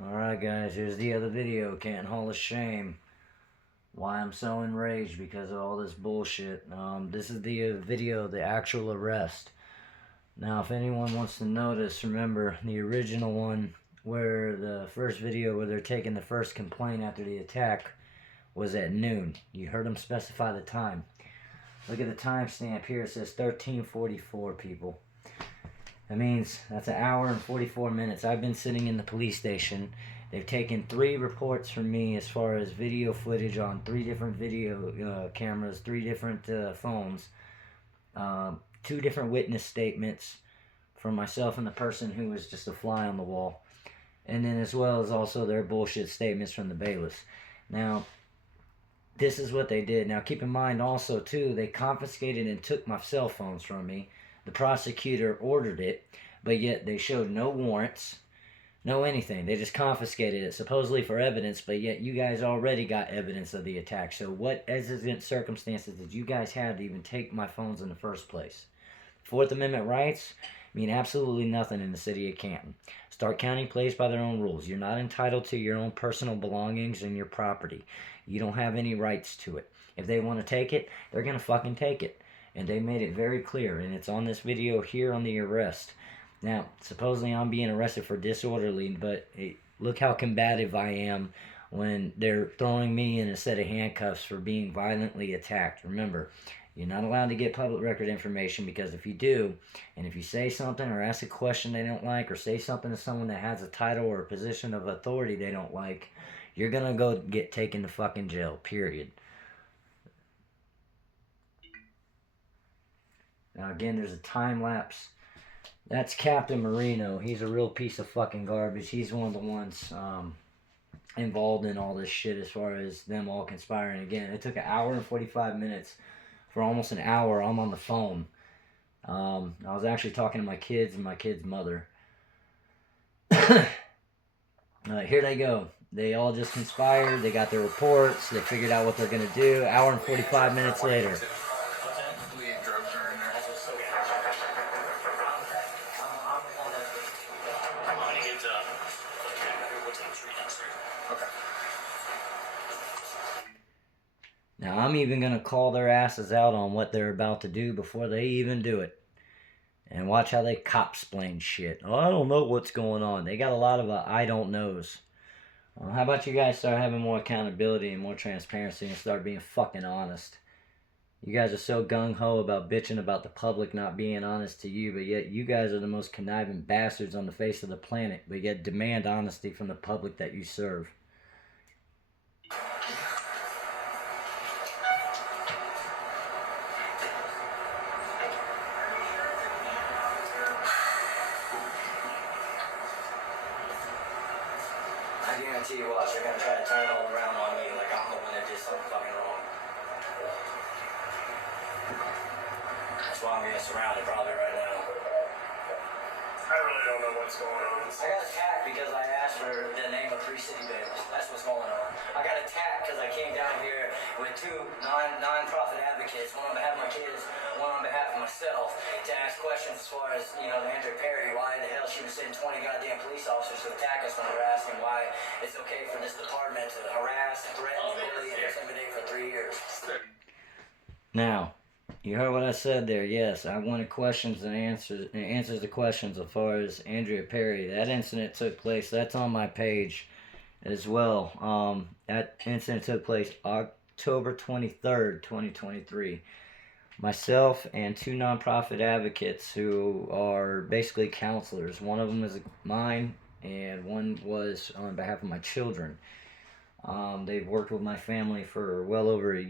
Alright guys, here's the other video, Canton Hall of Shame. Why I'm so enraged because of all this bullshit. This is the video of the actual arrest. Now if anyone wants to notice, remember the original one where the first video where they're taking the first complaint after the attack was at noon. You heard them specify the time. Look at the timestamp here, it says 13:44 people. That means that's an hour and 44 minutes. I've been sitting in the police station. They've taken 3 reports from me as far as video footage on 3 different video cameras, 3 different phones, 2 different witness statements from myself and the person who was just a fly on the wall. And then as well as also their bullshit statements from the bailiffs. Now, this is what they did. Now keep in mind also too, they confiscated and took my cell phones from me. The prosecutor ordered it, but yet they showed no warrants, no anything. They just confiscated it, supposedly for evidence, but yet you guys already got evidence of the attack. So what exigent circumstances did you guys have to even take my phones in the first place? Fourth Amendment rights mean absolutely nothing in the city of Canton. Stark County plays by their own rules. You're not entitled to your own personal belongings and your property. You don't have any rights to it. If they want to take it, they're going to fucking take it. And they made it very clear, and it's on this video here on the arrest. Now, supposedly I'm being arrested for disorderly, but hey, look how combative I am when they're throwing me in a set of handcuffs for being violently attacked. Remember, you're not allowed to get public record information, because if you do, and if you say something or ask a question they don't like, or say something to someone that has a title or a position of authority they don't like, you're gonna go get taken to fucking jail, period. Now again, there's a time lapse. That's Captain Marino. He's a real piece of fucking garbage. He's one of the ones involved in all this shit as far as them all conspiring. Again, it took an hour and 45 minutes. For almost an hour, I'm on the phone. I was actually talking to my kids and my kid's mother. Here they go. They all just conspired. They got their reports. They figured out what they're going to do. Hour and 45 minutes later. Now, I'm even going to call their asses out on what they're about to do before they even do it. And watch how they cop-splain shit. Oh, I don't know what's going on. They got a lot of I don't knows. Well, how about you guys start having more accountability and more transparency and start being fucking honest? You guys are so gung-ho about bitching about the public not being honest to you, but yet you guys are the most conniving bastards on the face of the planet, but yet demand honesty from the public that you serve. I guarantee you watch, they're gonna try to turn it all around on me like I'm the one that did something fucking wrong. That's why I'm getting surrounded probably right now. I really don't know what's going on. I got attacked because I asked for the name of 3 city bailiffs. That's what's going on. I got attacked because I came down here with 2 non-profit advocates, one on behalf of my kids, one on behalf of myself, to ask questions as far as, you know, Andrea Perry, why the hell she was sending 20 goddamn police officers to attack us when we were asking why it's okay for this department to harass, threaten, bully, and intimidate for 3 years. Now, you heard what I said there. Yes, I wanted questions and answers to questions as far as Andrea Perry. That incident took place. That's on my page as well. That incident took place October 23rd, 2023. Myself and 2 nonprofit advocates who are basically counselors. One of them is mine, and one was on behalf of my children. They've worked with my family for well over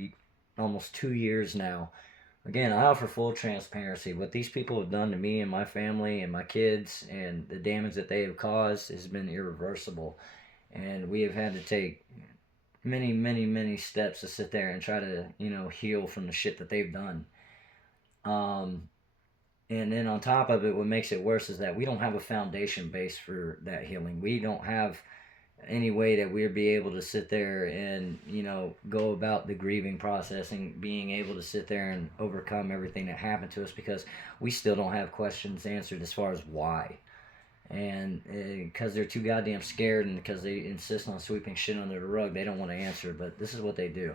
almost 2 years now. Again, I offer full transparency. What these people have done to me and my family and my kids, and the damage that they have caused, has been irreversible. And we have had to take many, many, many steps to sit there and try to, you know, heal from the shit that they've done. And then on top of it, what makes it worse is that we don't have a foundation base for that healing. We don't have any way that we'd be able to sit there and, you know, go about the grieving process and being able to sit there and overcome everything that happened to us, because we still don't have questions answered as far as why. And because they're too goddamn scared and because they insist on sweeping shit under the rug, they don't want to answer. But this is what they do.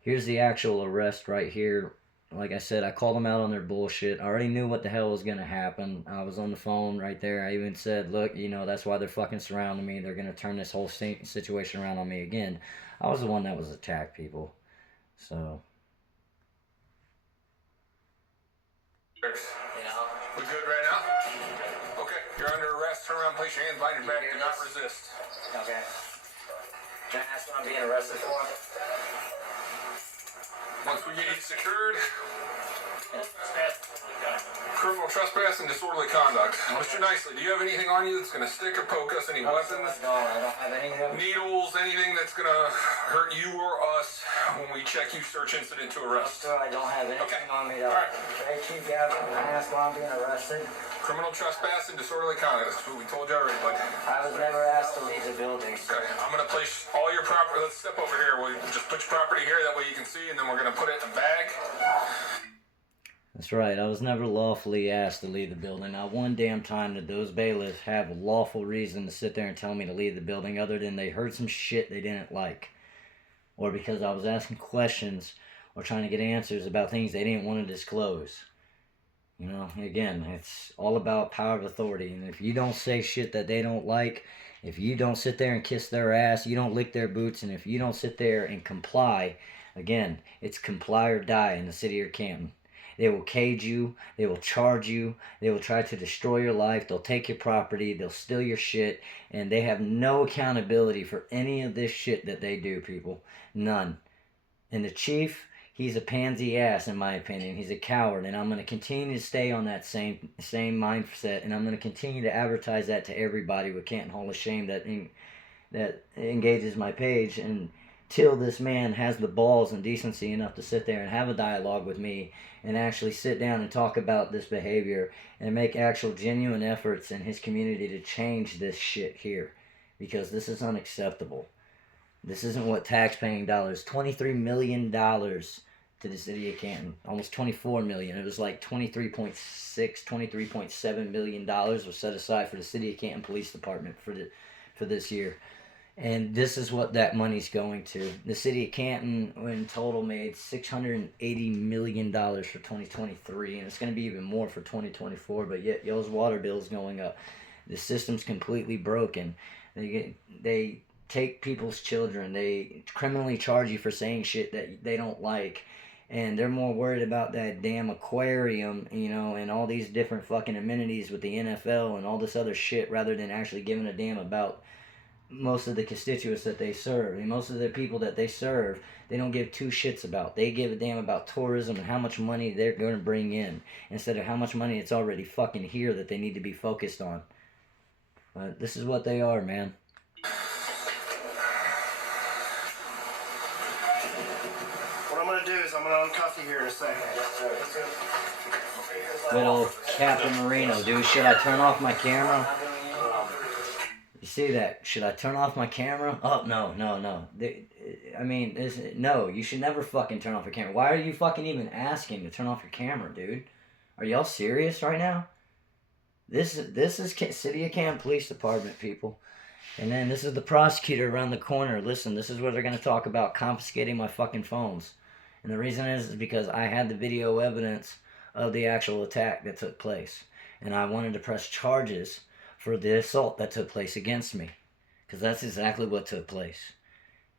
Here's the actual arrest right here. Like I said, I called them out on their bullshit. I already knew what the hell was going to happen. I was on the phone right there. I even said, look, you know, that's why they're fucking surrounding me. They're going to turn this whole situation around on me again. I was the one that was attacked, people. So. We good right now? Okay, you're under arrest. Turn around, place your hands behind your back. Do not resist. Okay. Can I ask what I'm being arrested for? Once we get you secured, criminal trespass and disorderly conduct. Mr. Nicely, do you have anything on you that's going to stick or poke us? Any weapons? No, I don't have anything. Needles? Anything that's going to hurt you or us when we check you search incident to arrest? Sir, I don't have anything on me though. All right. Hey, Chief Gavin, can I ask why I'm being arrested? Criminal trespass and disorderly conduct. That's what we told you already, bud. I was never asked to leave the building. Okay, I'm going to place all your property. Let's step over here. We'll just put your property here. That way you can see, and then we're going to put it in a bag. That's right. I was never lawfully asked to leave the building. Not one damn time did those bailiffs have a lawful reason to sit there and tell me to leave the building other than they heard some shit they didn't like. Or because I was asking questions or trying to get answers about things they didn't want to disclose. You know, again, it's all about power of authority. And if you don't say shit that they don't like, if you don't sit there and kiss their ass, you don't lick their boots, and if you don't sit there and comply, again, it's comply or die in the city of Canton. They will cage you, they will charge you, they will try to destroy your life, they'll take your property, they'll steal your shit, and they have no accountability for any of this shit that they do, people. None. And the chief, he's a pansy ass, in my opinion. He's a coward, and I'm going to continue to stay on that same mindset, and I'm going to continue to advertise that to everybody with Canton Hall of Shame that engages my page, until this man has the balls and decency enough to sit there and have a dialogue with me and actually sit down and talk about this behavior and make actual genuine efforts in his community to change this shit here, because this is unacceptable. This isn't what tax-paying dollars, $23 million to the city of Canton, almost $24 million. It was like $23.7 million was set aside for the city of Canton Police Department for this year. And this is what that money's going to. The city of Canton, in total, made $680 million for 2023, and it's going to be even more for 2024, but yet y'all's water bill's going up. The system's completely broken. They take people's children. They criminally charge you for saying shit that they don't like. And they're more worried about that damn aquarium, you know, and all these different fucking amenities with the NFL and all this other shit, rather than actually giving a damn about most of the constituents that they serve. I mean, most of the people that they serve, they don't give two shits about. They give a damn about tourism and how much money they're going to bring in, instead of how much money it's already fucking here that they need to be focused on. But this is what they are, man. What I'm gonna do is I'm gonna uncuff you here in a second. Good old Captain Marino, dude. Should I turn off my camera? You see that? Should I turn off my camera? Oh, no. No, you should never fucking turn off your camera. Why are you fucking even asking to turn off your camera, dude? Are y'all serious right now? This is City of Canton Police Department, people. And then this is the prosecutor around the corner. Listen, this is where they're going to talk about confiscating my fucking phones. And the reason is because I had the video evidence of the actual attack that took place. And I wanted to press charges for the assault that took place against me. Because that's exactly what took place.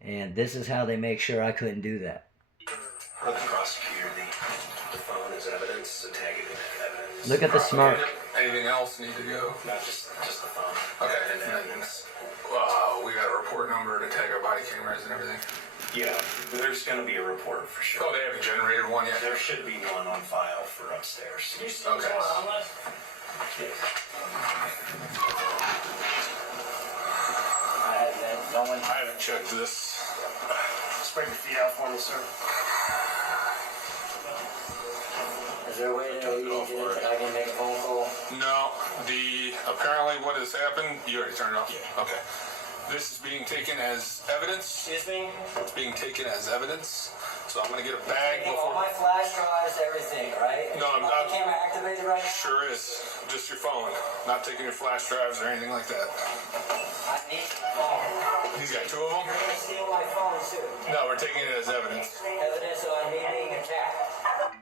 And this is how they make sure I couldn't do that. For the prosecutor, the phone is evidence, the tag it in evidence. Look at the smoke. Anything else need to go? Not just the phone. Okay. And evidence. We got a report number to tag our body cameras and everything. Yeah, there's going to be a report for sure. Oh, they haven't generated one yet? There should be one on file for upstairs. Okay. I haven't checked this. Spread your feet out for me, sir. Is there a way that I can make a phone call? No, apparently what has happened, you already turned it off? Yeah. Okay. This is being taken as evidence. Excuse me? It's being taken as evidence. So I'm gonna get a bag All before. my flash drives, everything, right? No, I'm My not. camera activated right now? Sure is. Just your phone. Not taking your flash drives or anything like that. I need the phone. He's got two of them? You're gonna steal my phone too. No, we're taking it as evidence. Evidence on me being attacked.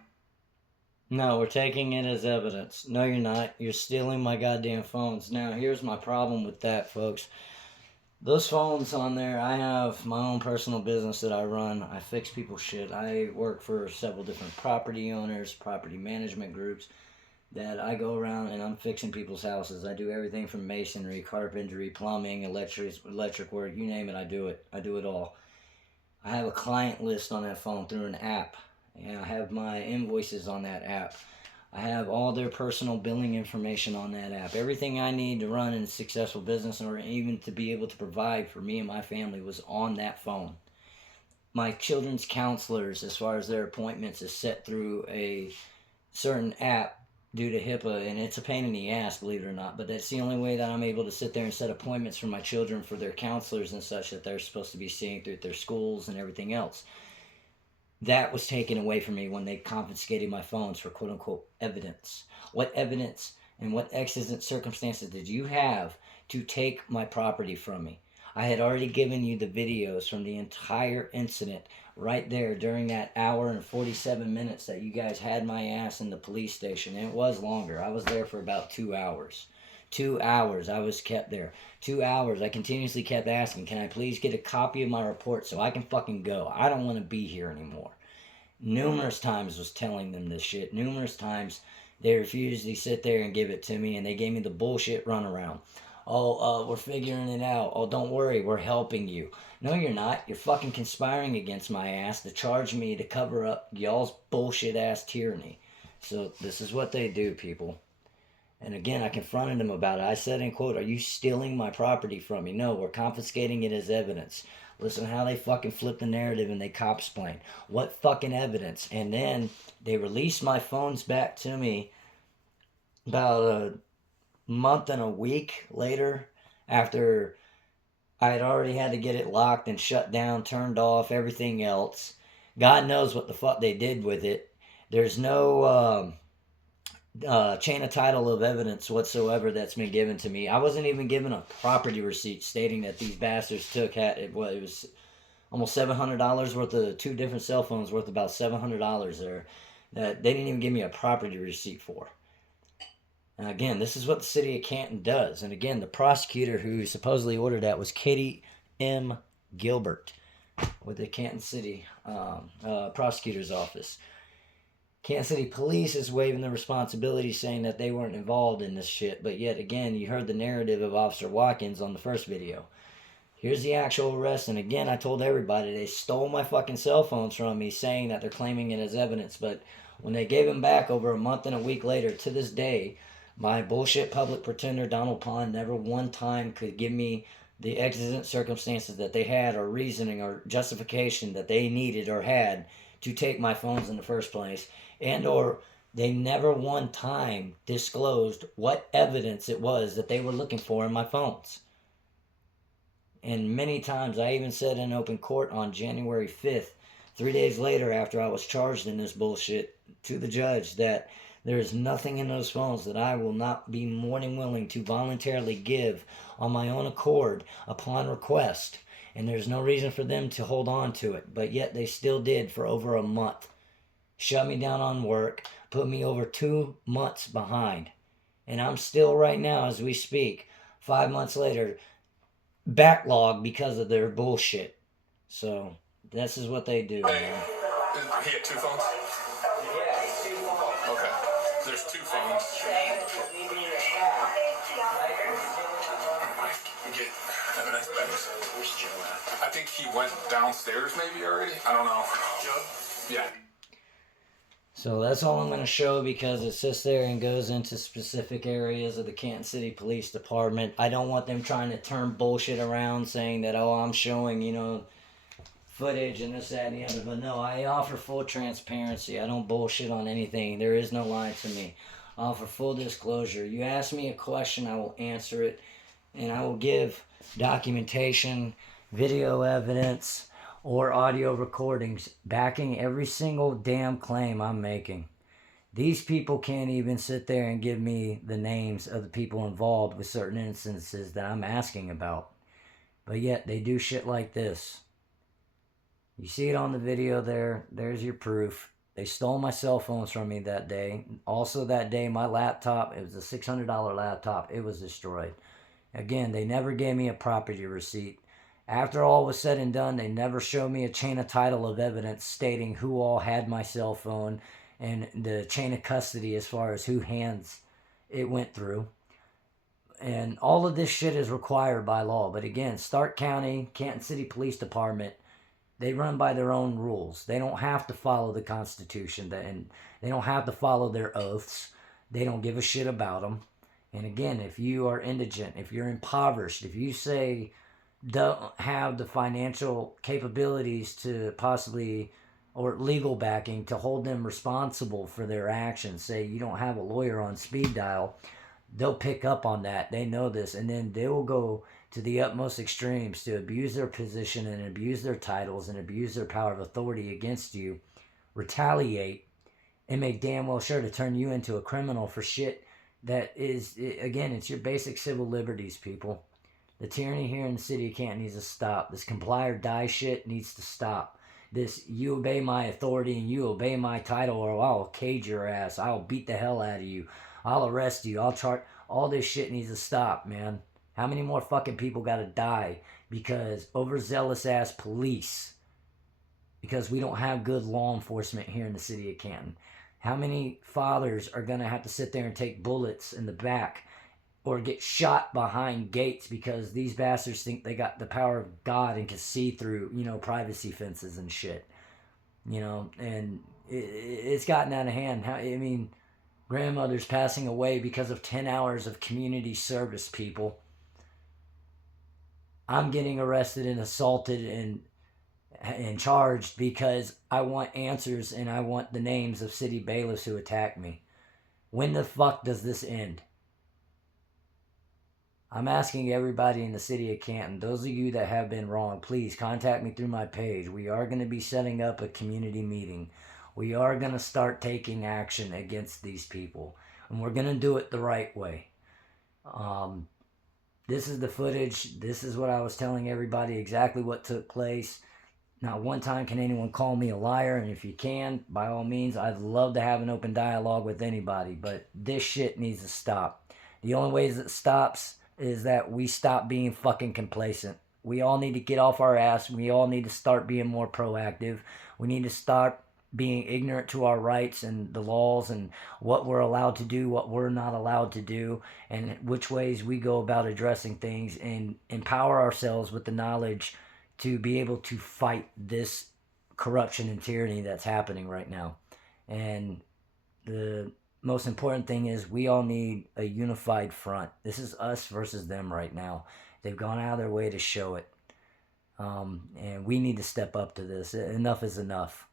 No, we're taking it as evidence. No, you're not. You're stealing my goddamn phones. Now, here's my problem with that, folks. Those phones on there, I have my own personal business that I run. I fix people's shit. I work for several different property owners, property management groups that I go around and I'm fixing people's houses. I do everything from masonry, carpentry, plumbing, electric work, you name it, I do it. I do it all. I have a client list on that phone through an app. And I have my invoices on that app. I have all their personal billing information on that app. Everything I need to run a successful business or even to be able to provide for me and my family was on that phone. My children's counselors, as far as their appointments, is set through a certain app due to HIPAA, and it's a pain in the ass, believe it or not, but that's the only way that I'm able to sit there and set appointments for my children for their counselors and such that they're supposed to be seeing through their schools and everything else. That was taken away from me when they confiscated my phones for quote-unquote evidence. What evidence and what exigent circumstances did you have to take my property from me? I had already given you the videos from the entire incident right there during that hour and 47 minutes that you guys had my ass in the police station. And it was longer. I was there for about 2 hours. 2 hours I was kept there. 2 hours I continuously kept asking, can I please get a copy of my report so I can fucking go? I don't want to be here anymore. Numerous times was telling them this shit. Numerous times they refused to sit there and give it to me, and they gave me the bullshit runaround. Oh, we're figuring it out. Oh, don't worry, we're helping you. No, you're not. You're fucking conspiring against my ass to charge me to cover up y'all's bullshit ass tyranny. So this is what they do, people. And again, I confronted them about it. I said, in quote, are you stealing my property from me? No, we're confiscating it as evidence. Listen how they fucking flip the narrative and they cop-splain. What fucking evidence? And then they released my phones back to me about a month and a week later after I had already had to get it locked and shut down, turned off, everything else. God knows what the fuck they did with it. There's no chain of title of evidence whatsoever that's been given to me. I wasn't even given a property receipt stating that these bastards took it was almost $700 worth of two different cell phones worth about $700 there that they didn't even give me a property receipt for. And again, this is what the city of Canton does. And again, the prosecutor who supposedly ordered that was Katie M. Gilbert with the Canton City prosecutor's office. Kansas City Police is waiving the responsibility, saying that they weren't involved in this shit. But yet again, you heard the narrative of Officer Watkins on the first video. Here's the actual arrest. And again, I told everybody they stole my fucking cell phones from me, saying that they're claiming it as evidence. But when they gave them back over a month and a week later, to this day, my bullshit public pretender Donald Pond never one time could give me the exigent circumstances that they had, or reasoning or justification that they needed or had to take my phones in the first place. And or they never one time disclosed what evidence it was that they were looking for in my phones. And many times I even said in open court on January 5th, 3 days later after I was charged in this bullshit, to the judge that there is nothing in those phones that I will not be more than willing to voluntarily give on my own accord upon request. And there's no reason for them to hold on to it. But yet they still did for over a month. Shut me down on work, put me over 2 months behind. And I'm still right now, as we speak, 5 months later, backlogged because of their bullshit. So, this is what they do, man. He had 2 phones? Yeah, 2 phones. Okay. There's 2 phones. Get evidence back. Where's Joe at? I think he went downstairs maybe already. I don't know. Joe? Yeah. So that's all I'm going to show, because it sits there and goes into specific areas of the Canton City Police Department. I don't want them trying to turn bullshit around saying that, oh, I'm showing, footage and this, that, and the other. But no, I offer full transparency. I don't bullshit on anything. There is no lie to me. I offer full disclosure. You ask me a question, I will answer it and I will give documentation, video evidence, or audio recordings backing every single damn claim I'm making. These people can't even sit there and give me the names of the people involved with certain instances that I'm asking about. But yet they do shit like this. You see it on the video there. There's your proof. They stole my cell phones from me that day. Also that day, my laptop, it was a $600 laptop. It was destroyed. Again, they never gave me a property receipt. After all was said and done, they never showed me a chain of title of evidence stating who all had my cell phone and the chain of custody as far as who hands it went through. And all of this shit is required by law. But again, Stark County, Canton City Police Department, they run by their own rules. They don't have to follow the Constitution, and they don't have to follow their oaths. They don't give a shit about them. And again, if you are indigent, if you're impoverished, if you say don't have the financial capabilities to possibly, or legal backing to hold them responsible for their actions, say you don't have a lawyer on speed dial, they'll pick up on that. They know this, and then they will go to the utmost extremes to abuse their position and abuse their titles and abuse their power of authority against you, retaliate, and make damn well sure to turn you into a criminal for shit that is, again, it's your basic civil liberties, people. The tyranny here in the city of Canton needs to stop. This comply or die shit needs to stop. This, you obey my authority and you obey my title or I'll cage your ass. I'll beat the hell out of you. I'll arrest you. I'll charge. All this shit needs to stop, man. How many more fucking people gotta die because overzealous ass police? Because we don't have good law enforcement here in the city of Canton. How many fathers are gonna have to sit there and take bullets in the back or get shot behind gates because these bastards think they got the power of God and can see through, privacy fences and shit. And it's gotten out of hand. Grandmother's passing away because of 10 hours of community service, people. I'm getting arrested and assaulted and charged because I want answers and I want the names of city bailiffs who attacked me. When the fuck does this end? I'm asking everybody in the city of Canton, those of you that have been wrong, please contact me through my page. We are going to be setting up a community meeting. We are going to start taking action against these people. And we're going to do it the right way. This is the footage. This is what I was telling everybody, exactly what took place. Not one time can anyone call me a liar. And if you can, by all means, I'd love to have an open dialogue with anybody. But this shit needs to stop. The only way it stops is that we stop being fucking complacent. We all need to get off our ass. We all need to start being more proactive. We need to start being ignorant to our rights and the laws and what we're allowed to do, what we're not allowed to do, and which ways we go about addressing things, and empower ourselves with the knowledge to be able to fight this corruption and tyranny that's happening right now. And the most important thing is we all need a unified front. This is us versus them right now. They've gone out of their way to show it. And we need to step up to this. Enough is enough.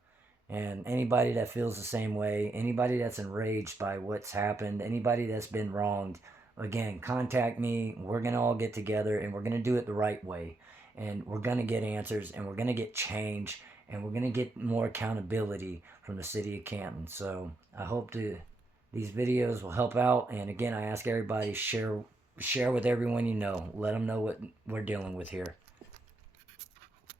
And anybody that feels the same way, anybody that's enraged by what's happened, anybody that's been wronged, again, contact me. We're going to all get together and we're going to do it the right way. And we're going to get answers and we're going to get change and we're going to get more accountability from the city of Canton. So I hope these videos will help out. And again, I ask everybody, share with everyone you know. Let them know what we're dealing with here.